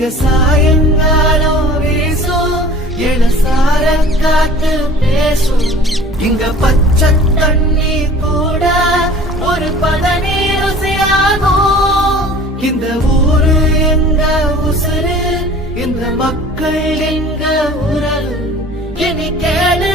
இங்க சாயங்காலம் வீசும் இளசார காத்து பேசும். இங்க பச்சை தண்ணி கூட ஒரு பதநீர் ருசியாகும். இந்த ஊரு எங்க உசுரு, இந்த மக்கள் எங்க உறவு. இனி கேளு